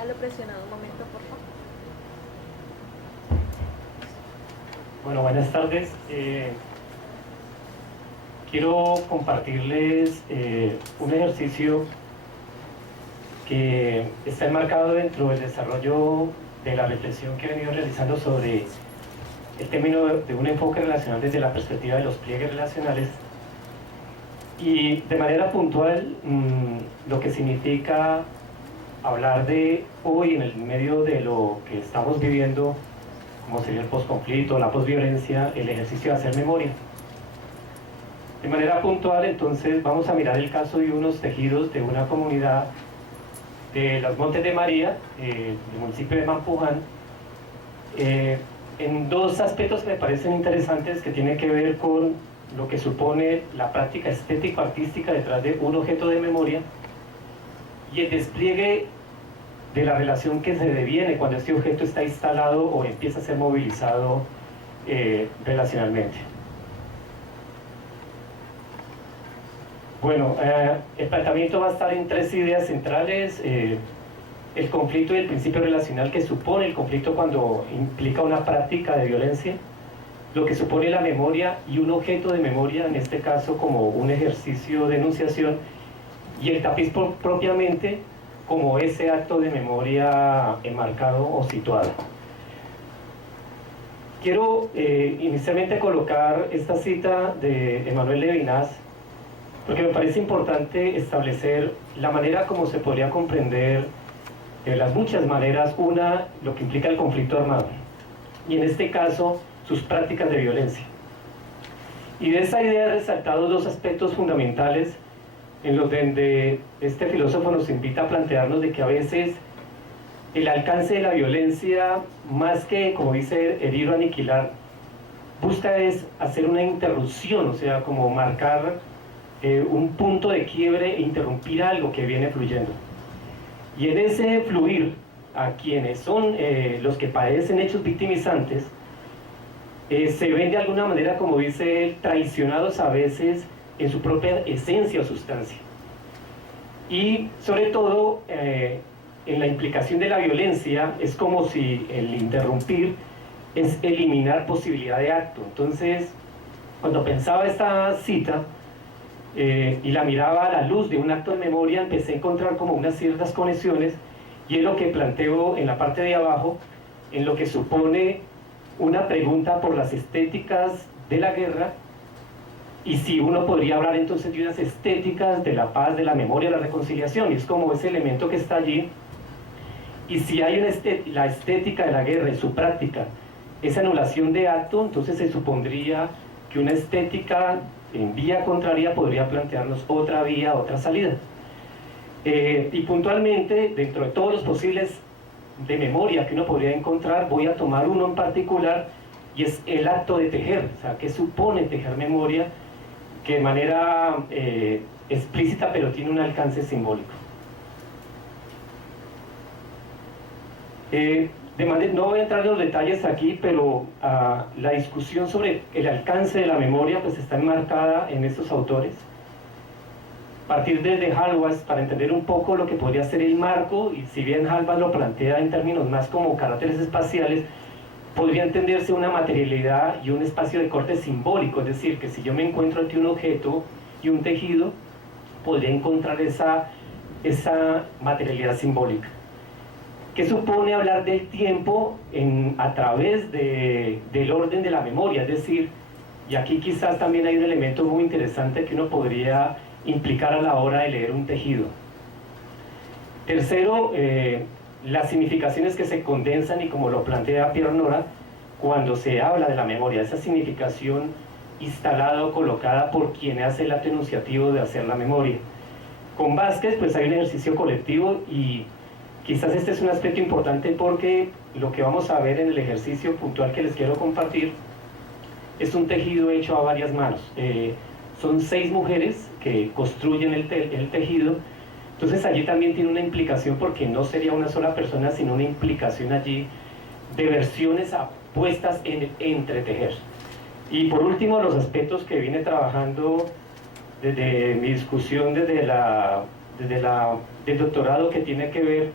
déjalo presionado un momento, por favor. Bueno, buenas tardes. Quiero compartirles un ejercicio que está enmarcado dentro del desarrollo de la reflexión que he venido realizando sobre el término de un enfoque relacional desde la perspectiva de los pliegues relacionales y de manera puntual lo que significa hablar de hoy en el medio de lo que estamos viviendo, como sería el posconflicto, la posviolencia, el ejercicio de hacer memoria. De manera puntual, entonces, vamos a mirar el caso de unos tejidos de una comunidad de los Montes de María, del municipio de Mampuján, en dos aspectos que me parecen interesantes que tienen que ver con lo que supone la práctica estético-artística detrás de un objeto de memoria y el despliegue de la relación que se deviene cuando este objeto está instalado o empieza a ser movilizado relacionalmente. Bueno, el planteamiento va a estar en tres ideas centrales: el conflicto y el principio relacional que supone el conflicto cuando implica una práctica de violencia, lo que supone la memoria y un objeto de memoria, en este caso como un ejercicio de enunciación, y el tapiz propiamente como ese acto de memoria enmarcado o situado. Quiero inicialmente colocar esta cita de Emmanuel Levinas, porque me parece importante establecer la manera como se podría comprender, de las muchas maneras, una, lo que implica el conflicto armado, y en este caso, sus prácticas de violencia. Y de esa idea he resaltado dos aspectos fundamentales en los donde este filósofo nos invita a plantearnos de que a veces el alcance de la violencia, más que, como dice, herir o aniquilar, busca es hacer una interrupción, o sea, como marcar un punto de quiebre e interrumpir algo que viene fluyendo. Y en ese fluir, a quienes son los que padecen hechos victimizantes, se ven de alguna manera, como dice él, traicionados a veces en su propia esencia o sustancia. Y sobre todo, en la implicación de la violencia, es como si el interrumpir es eliminar posibilidad de acto. Entonces, cuando pensaba esta cita, y la miraba a la luz de un acto de memoria, empecé a encontrar como unas ciertas conexiones, y es lo que planteo en la parte de abajo, en lo que supone una pregunta por las estéticas de la guerra, y si uno podría hablar entonces de unas estéticas de la paz, de la memoria, de la reconciliación, y es como ese elemento que está allí. Y si hay la estética de la guerra y su práctica, esa anulación de acto, entonces se supondría que una estética en vía contraria podría plantearnos otra vía, otra salida. Y puntualmente, dentro de todos los posibles de memoria que uno podría encontrar, voy a tomar uno en particular, y es el acto de tejer. O sea, ¿qué supone tejer memoria? Que de manera explícita, pero tiene un alcance simbólico. No voy a entrar en los detalles aquí, pero la discusión sobre el alcance de la memoria pues está enmarcada en estos autores. Partir desde Hallward para entender un poco lo que podría ser el marco, y si bien Hallward lo plantea en términos más como caracteres espaciales, podría entenderse una materialidad y un espacio de corte simbólico, es decir, que si yo me encuentro ante un objeto y un tejido, podría encontrar esa materialidad simbólica. ¿Qué supone hablar del tiempo a través del orden de la memoria? Es decir, y aquí quizás también hay un elemento muy interesante que uno podría implicar a la hora de leer un tejido. Tercero, las significaciones que se condensan, y como lo plantea Pierre Nora, cuando se habla de la memoria, esa significación instalada o colocada por quien hace el acto enunciativo de hacer la memoria. Con Vázquez pues hay un ejercicio colectivo, y quizás este es un aspecto importante porque lo que vamos a ver en el ejercicio puntual que les quiero compartir es un tejido hecho a varias manos. Son 6 mujeres que construyen el tejido. Entonces allí también tiene una implicación, porque no sería una sola persona, sino una implicación allí de versiones puestas en el entretejer. Y por último, los aspectos que vine trabajando desde mi discusión, desde el doctorado, que tiene que ver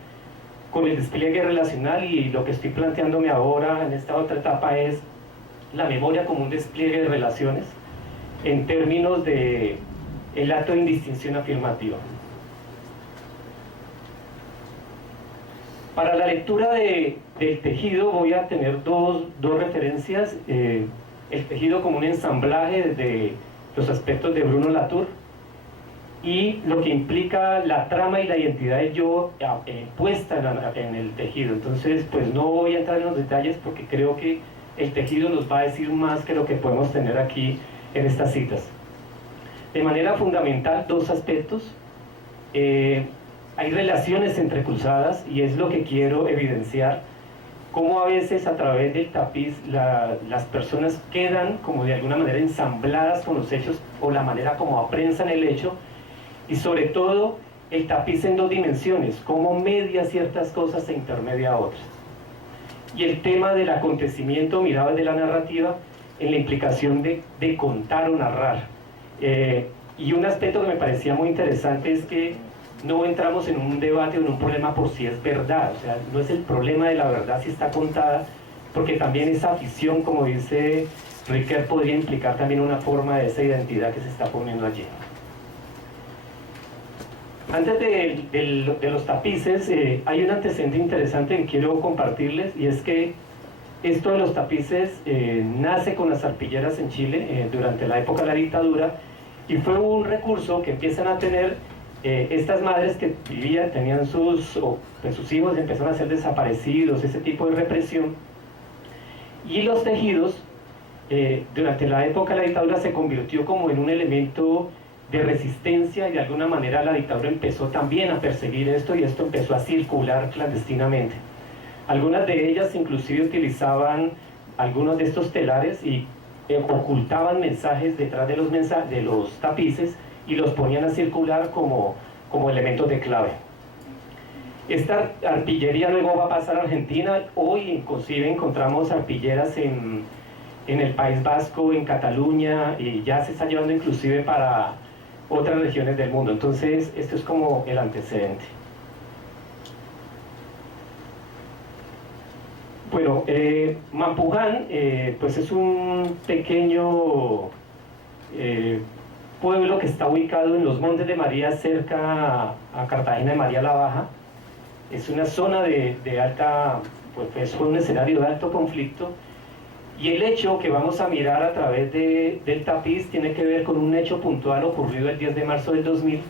con el despliegue relacional, y lo que estoy planteándome ahora en esta otra etapa es la memoria como un despliegue de relaciones en términos de el acto de indistinción afirmativa. Para la lectura del tejido voy a tener dos referencias, el tejido como un ensamblaje de los aspectos de Bruno Latour y lo que implica la trama y la identidad del yo puesta en el tejido. Entonces, pues no voy a entrar en los detalles porque creo que el tejido nos va a decir más que lo que podemos tener aquí en estas citas. De manera fundamental, dos aspectos. Hay relaciones entrecruzadas y es lo que quiero evidenciar, cómo a veces a través del tapiz las personas quedan como de alguna manera ensambladas con los hechos o la manera como aprensan el hecho, y sobre todo el tapiz en dos dimensiones, cómo media ciertas cosas e intermedia a otras. Y el tema del acontecimiento mirado desde la narrativa en la implicación de contar o narrar. Y un aspecto que me parecía muy interesante es que no entramos en un debate o en un problema por si es verdad, o sea, no es el problema de la verdad si está contada, porque también esa afición, como dice Riquet, podría implicar también una forma de esa identidad que se está poniendo allí. Antes de los tapices, hay un antecedente interesante que quiero compartirles, y es que esto de los tapices nace con las arpilleras en Chile durante la época de la dictadura, y fue un recurso que empiezan a tener estas madres que vivían, tenían sus hijos, empezaron a ser desaparecidos, ese tipo de represión, y los tejidos durante la época de la dictadura se convirtió como en un elemento de resistencia, y de alguna manera la dictadura empezó también a perseguir esto, y esto empezó a circular clandestinamente. Algunas de ellas inclusive utilizaban algunos de estos telares y ocultaban mensajes detrás de los tapices y los ponían a circular como elementos de clave. Esta arpillería luego va a pasar a Argentina. Hoy inclusive encontramos arpilleras en el País Vasco, en Cataluña, y ya se está llevando inclusive para otras regiones del mundo. Entonces esto es como el antecedente. Bueno, Mampuján pues es un pequeño pueblo que está ubicado en los Montes de María, cerca a Cartagena de María la Baja. Es una zona de alta, pues fue un escenario de alto conflicto, y el hecho que vamos a mirar a través del tapiz tiene que ver con un hecho puntual ocurrido el 10 de marzo del 2000,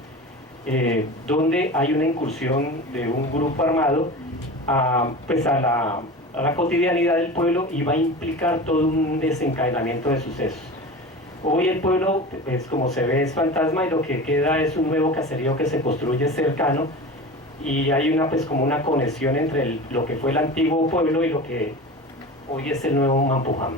donde hay una incursión de un grupo armado a la cotidianidad del pueblo, y va a implicar todo un desencadenamiento de sucesos. Hoy el pueblo, pues, como se ve, es fantasma, y lo que queda es un nuevo caserío que se construye cercano, y hay como una conexión entre lo que fue el antiguo pueblo y lo que hoy es el nuevo Mampuján.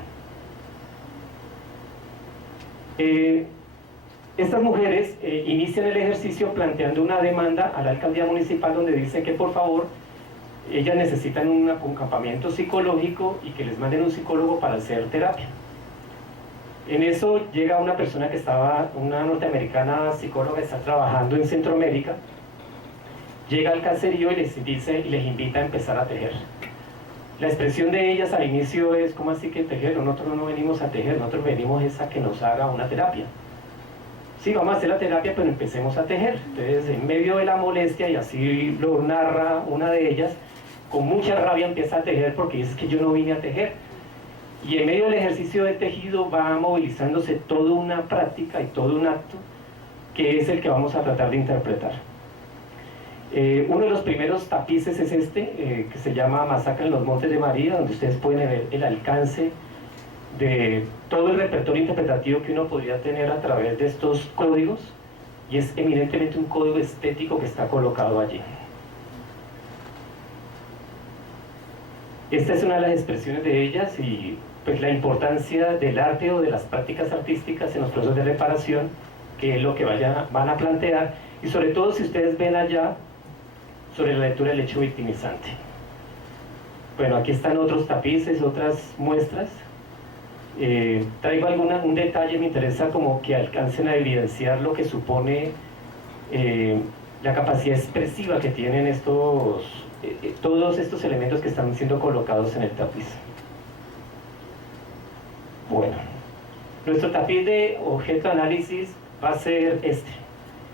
Estas mujeres inician el ejercicio planteando una demanda a la alcaldía municipal, donde dicen que por favor ellas necesitan un campamento psicológico y que les manden un psicólogo para hacer terapia. En eso llega una persona una norteamericana psicóloga que está trabajando en Centroamérica, llega al caserío y les invita a empezar a tejer. La expresión de ellas al inicio es: ¿cómo así que tejer? Nosotros no venimos a tejer, nosotros venimos a que nos haga una terapia. Sí, vamos a hacer la terapia, pero empecemos a tejer. Entonces, en medio de la molestia, y así lo narra una de ellas, con mucha rabia empieza a tejer porque dice que yo no vine a tejer. Y en medio del ejercicio del tejido va movilizándose toda una práctica y todo un acto que es el que vamos a tratar de interpretar. Uno de los primeros tapices es este, que se llama Masacre en los Montes de María, donde ustedes pueden ver el alcance de todo el repertorio interpretativo que uno podría tener a través de estos códigos, y es eminentemente un código estético que está colocado allí. Esta es una de las expresiones de ellas, y pues la importancia del arte o de las prácticas artísticas en los procesos de reparación, que es lo que van a plantear, y sobre todo si ustedes ven allá sobre la lectura del hecho victimizante. Bueno, aquí están otros tapices, otras muestras. Traigo un detalle, me interesa como que alcancen a evidenciar lo que supone la capacidad expresiva que tienen estos todos estos elementos que están siendo colocados en el tapiz. Bueno, nuestro tapiz de objeto de análisis va a ser este.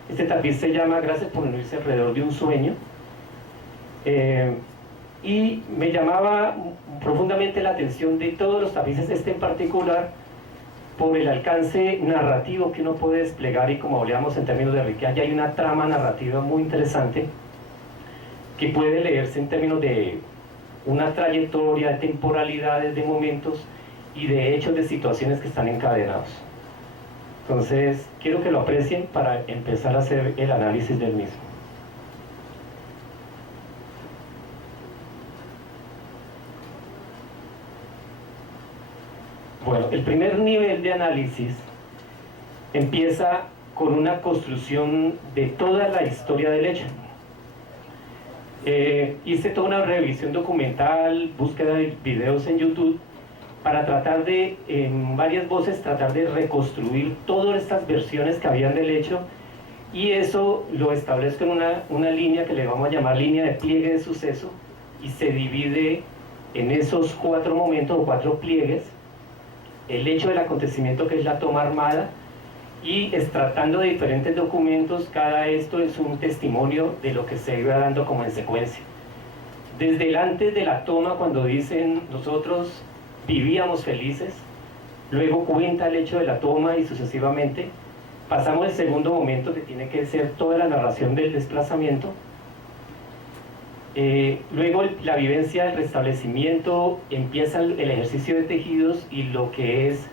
Este tapiz se llama Gracias por unirse alrededor de un sueño. Y me llamaba profundamente la atención de todos los tapices, este en particular, por el alcance narrativo que uno puede desplegar, y como hablábamos en términos de riqueza, ya hay una trama narrativa muy interesante que puede leerse en términos de una trayectoria, de temporalidades, de momentos y de hechos, de situaciones que están encadenados. Entonces, quiero que lo aprecien para empezar a hacer el análisis del mismo. Bueno, el primer nivel de análisis empieza con una construcción de toda la historia del hecho. Hice toda una revisión documental, búsqueda de videos en YouTube, para tratar de, en varias voces, tratar de reconstruir todas estas versiones que habían del hecho, y eso lo establezco en una línea que le vamos a llamar línea de pliegue de suceso, y se divide en esos 4 momentos o 4 pliegues: el hecho del acontecimiento, que es la toma armada, y tratando de diferentes documentos, cada esto es un testimonio de lo que se iba dando como en secuencia. Desde el antes de la toma, cuando dicen nosotros vivíamos felices, luego cuenta el hecho de la toma y sucesivamente. Pasamos al segundo momento, que tiene que ser toda la narración del desplazamiento. Luego la vivencia del restablecimiento, empieza el ejercicio de tejidos, y lo que es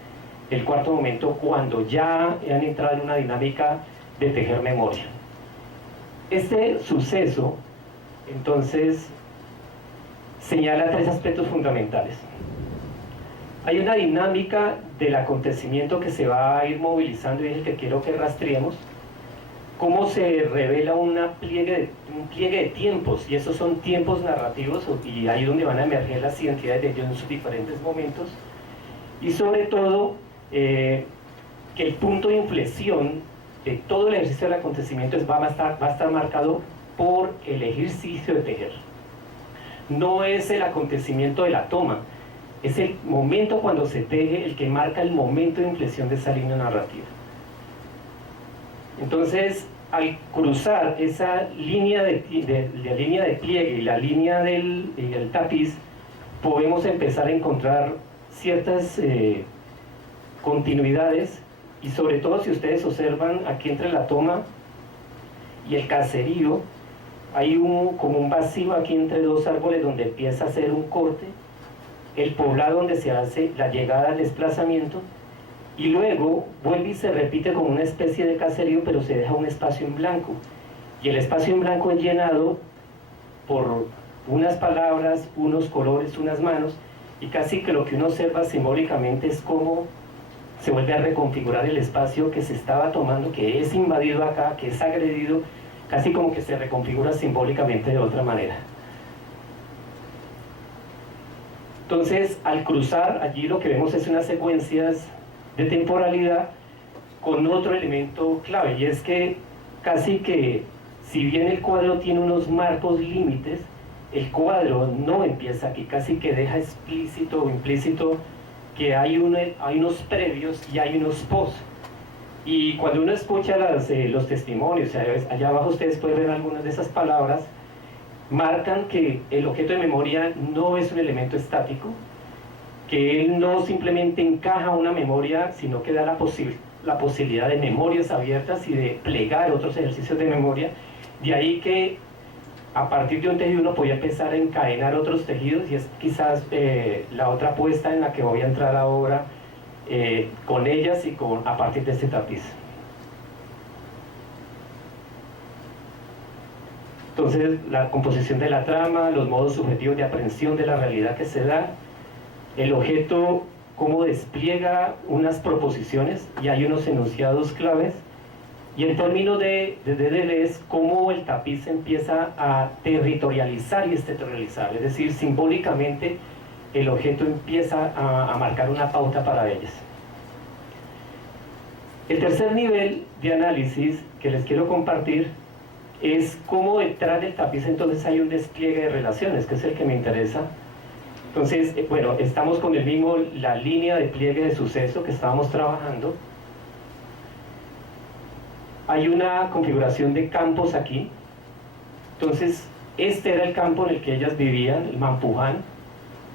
el cuarto momento, cuando ya han entrado en una dinámica de tejer memoria. Este suceso, entonces, señala 3 aspectos fundamentales. Hay una dinámica del acontecimiento que se va a ir movilizando, y es el que quiero que rastreemos. Cómo se revela un pliegue de tiempos, y esos son tiempos narrativos, y ahí es donde van a emerger las identidades de ellos en sus diferentes momentos. Y sobre todo, que el punto de inflexión de todo el ejercicio del acontecimiento va a estar marcado por el ejercicio de tejer. No es el acontecimiento de la toma, es el momento cuando se teje el que marca el momento de inflexión de esa línea narrativa. Entonces, al cruzar esa línea de pliegue y la línea del tapiz, podemos empezar a encontrar ciertas continuidades, y sobre todo si ustedes observan aquí entre la toma y el caserío, hay como un vacío aquí entre 2 árboles donde empieza a hacer un corte, el poblado donde se hace la llegada al desplazamiento, y luego vuelve y se repite como una especie de caserío, pero se deja un espacio en blanco, y el espacio en blanco es llenado por unas palabras, unos colores, unas manos, y casi que lo que uno observa simbólicamente es cómo se vuelve a reconfigurar el espacio que se estaba tomando, que es invadido acá, que es agredido, casi como que se reconfigura simbólicamente de otra manera. Entonces, al cruzar allí, lo que vemos es unas secuencias de temporalidad con otro elemento clave, y es que casi que, si bien el cuadro tiene unos marcos límites, el cuadro no empieza aquí, casi que deja explícito o implícito que hay unos previos y hay unos post. Y cuando uno escucha los testimonios, allá abajo ustedes pueden ver algunas de esas palabras, marcan que el objeto de memoria no es un elemento estático, que él no simplemente encaja una memoria, sino que da la posibilidad de memorias abiertas y de plegar otros ejercicios de memoria. De ahí que a partir de un tejido uno podía empezar a encadenar otros tejidos, y es quizás la otra apuesta en la que voy a entrar ahora, con ellas y a partir de este tapiz. Entonces, la composición de la trama, los modos subjetivos de aprehensión de la realidad que se da, el objeto cómo despliega unas proposiciones, y hay unos enunciados claves, y en términos de Deleuze, cómo el tapiz empieza a territorializar y exterritorializar, es decir, simbólicamente el objeto empieza a marcar una pauta para ellas. El tercer nivel de análisis que les quiero compartir es cómo detrás del tapiz entonces hay un despliegue de relaciones, que es el que me interesa. Entonces, bueno, estamos con el mismo, la línea de pliegue de suceso que estábamos trabajando. Hay una configuración de campos aquí. Entonces, este era el campo en el que ellas vivían, el Mampuján,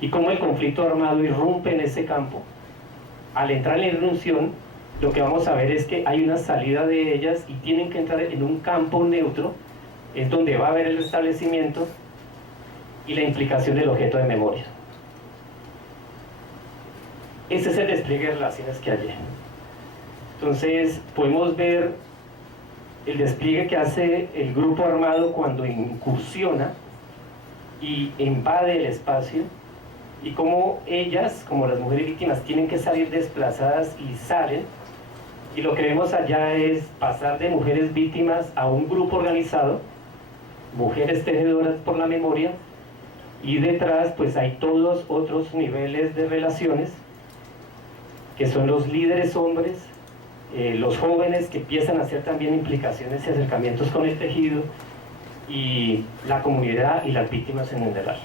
y cómo el conflicto armado irrumpe en ese campo. Al entrar en la irrupción, lo que vamos a ver es que hay una salida de ellas y tienen que entrar en un campo neutro, es donde va a haber el restablecimiento y la implicación del objeto de memoria. Ese es el despliegue de relaciones que hay. Entonces, podemos ver el despliegue que hace el grupo armado cuando incursiona y invade el espacio, y cómo ellas, como las mujeres víctimas, tienen que salir desplazadas y salen, y lo que vemos allá es pasar de mujeres víctimas a un grupo organizado, mujeres tejedoras por la memoria, y detrás pues hay todos otros niveles de relaciones, que son los líderes hombres, los jóvenes que empiezan a hacer también implicaciones y acercamientos con el tejido, y la comunidad y las víctimas en general.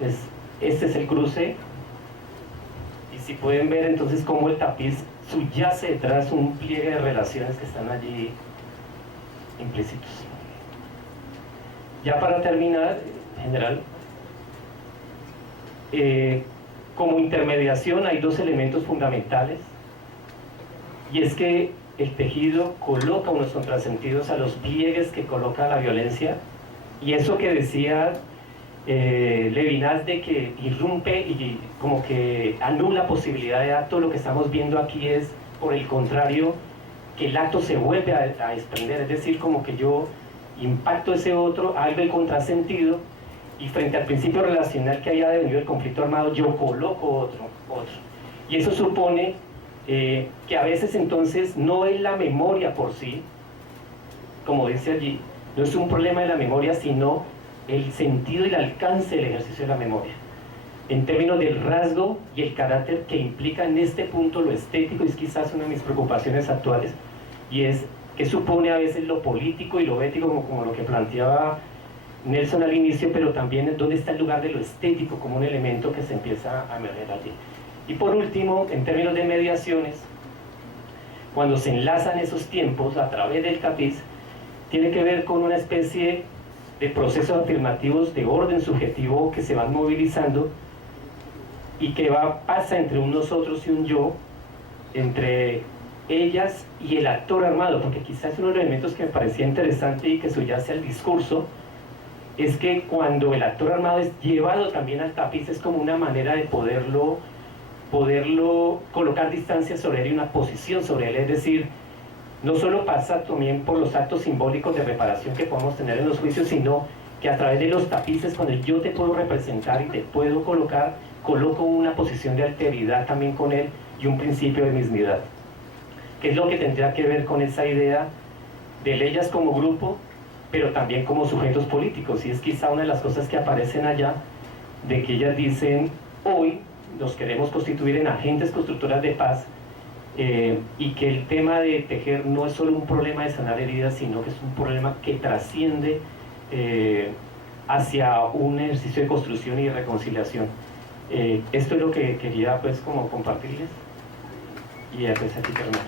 Entonces, este es el cruce, y si pueden ver entonces cómo el tapiz subyace detrás un pliegue de relaciones que están allí implícitos. Ya para terminar, en general, como intermediación hay dos elementos fundamentales, y es que el tejido coloca unos contrasentidos a los pliegues que coloca la violencia, y eso que decía Levinas de que irrumpe y como que anula posibilidad de acto, lo que estamos viendo aquí es, por el contrario, que el acto se vuelve a desprender, es decir, como que yo impacto ese otro, algo el contrasentido, y frente al principio relacional que haya devenido el conflicto armado, yo coloco otro. Y eso supone que a veces entonces no es la memoria por sí, como dice allí, no es un problema de la memoria, sino el sentido y el alcance del ejercicio de la memoria, en términos del rasgo y el carácter que implica en este punto lo estético, y es quizás una de mis preocupaciones actuales, y es que supone a veces lo político y lo ético, como lo que planteaba Nelson al inicio, pero también dónde está el lugar de lo estético como un elemento que se empieza a emerger allí. Y por último, en términos de mediaciones, cuando se enlazan esos tiempos a través del tapiz, tiene que ver con una especie de procesos afirmativos de orden subjetivo que se van movilizando y que pasa entre un nosotros y un yo, entre ellas y el actor armado, porque quizás uno de los elementos que me parecía interesante y que subyace al discurso es que cuando el actor armado es llevado también al tapiz es como una manera de poderlo colocar distancia sobre él y una posición sobre él, es decir, no solo pasa también por los actos simbólicos de reparación que podemos tener en los juicios, sino que a través de los tapices, cuando yo te puedo representar y te puedo colocar, coloco una posición de alteridad también con él y un principio de mismidad, que es lo que tendría que ver con esa idea de ellas como grupo, pero también como sujetos políticos, y es quizá una de las cosas que aparecen allá, de que ellas dicen, hoy nos queremos constituir en agentes constructoras de paz, y que el tema de tejer no es solo un problema de sanar heridas, sino que es un problema que trasciende hacia un ejercicio de construcción y de reconciliación. Esto es lo que quería pues como compartirles, y pues aquí termino.